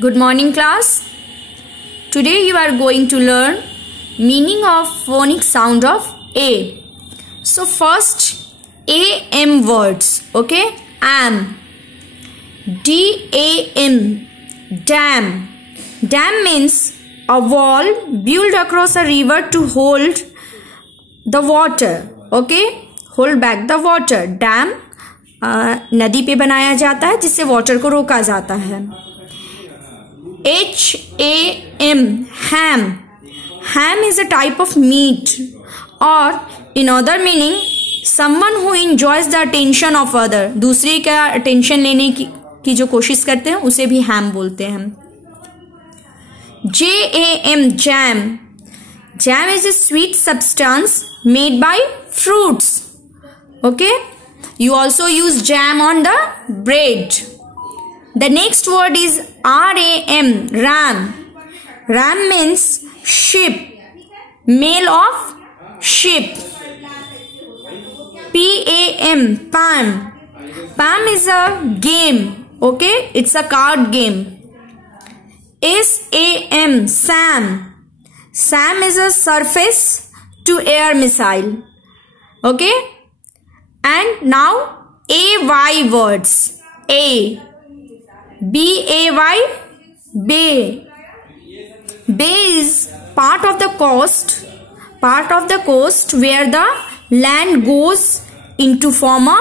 Good morning class. Today you are going to learn meaning of phonic sound of A. So first AM words. Okay. Am. DAM. Dam. Dam means a wall built across a river to hold the water. Okay. Hold back the water. Dam नदी पे बनाया जाता है जिससे water को रोका जाता है. HAM. Ham. Ham is a type of meat, or in other meaning someone who enjoys the attention of other. दूसरे का attention लेने की जो कोशिश करते हैं उसे भी ham बोलते हैं. JAM. Jam. Jam is a sweet substance made by fruits. Okay. You also use jam on the bread. The next word is RAM. Ram. Ram means sheep. Male of sheep. PAM. Pam. Pam is a game. Okay. It's a card game. SAM. Sam. Sam is a surface to air missile. Okay. And now AY words. A. BAY. Bay. Bay is part of the coast. Part of the coast where the land goes into form a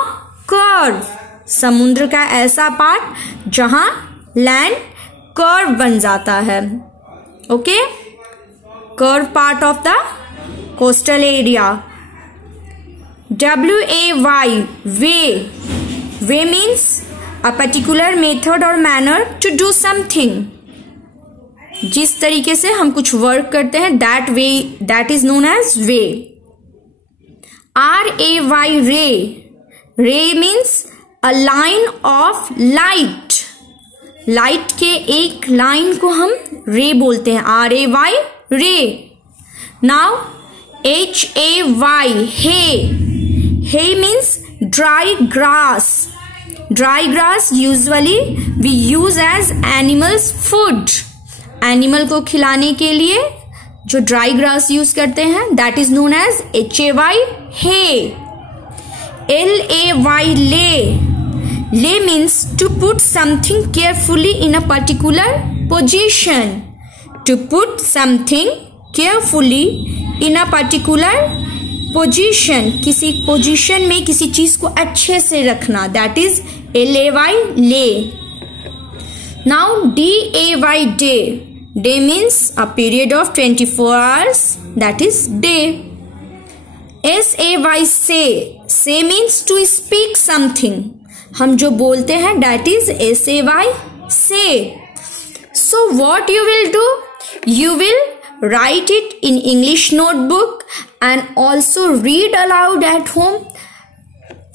curve. समुद्र का ऐसा part जहां land curve बन जाता है. Okay. Curve part of the coastal area. WAY. Way. Way means a particular method or manner to do something. जिस तरीके से हम कुछ वर्क करते हैं that is known as way. RAY. Ray. Ray means a line of light. Light के एक line को हम रे बोलते हैं. RAY. Ray. Now HAY. Hay. Hay means dry grass. Dry grass usually we use as animals food. Animal को खिलाने के लिए जो dry grass use करते हैं that is known as HAY. Hay. LAY. Lay. Lay means to put something carefully in a particular position. To put something carefully in a particular position. किसी position में किसी चीज को अच्छे से रखना that is LAY. Lay. Now DAY. Day. Day means a period of 24 hours that is day. SAY. Say. Say means to speak something. हम जो बोलते हैं that is SAY. Say. So what you will do? You will write it in English notebook and also read aloud at home.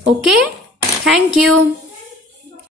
Okay? Thank you.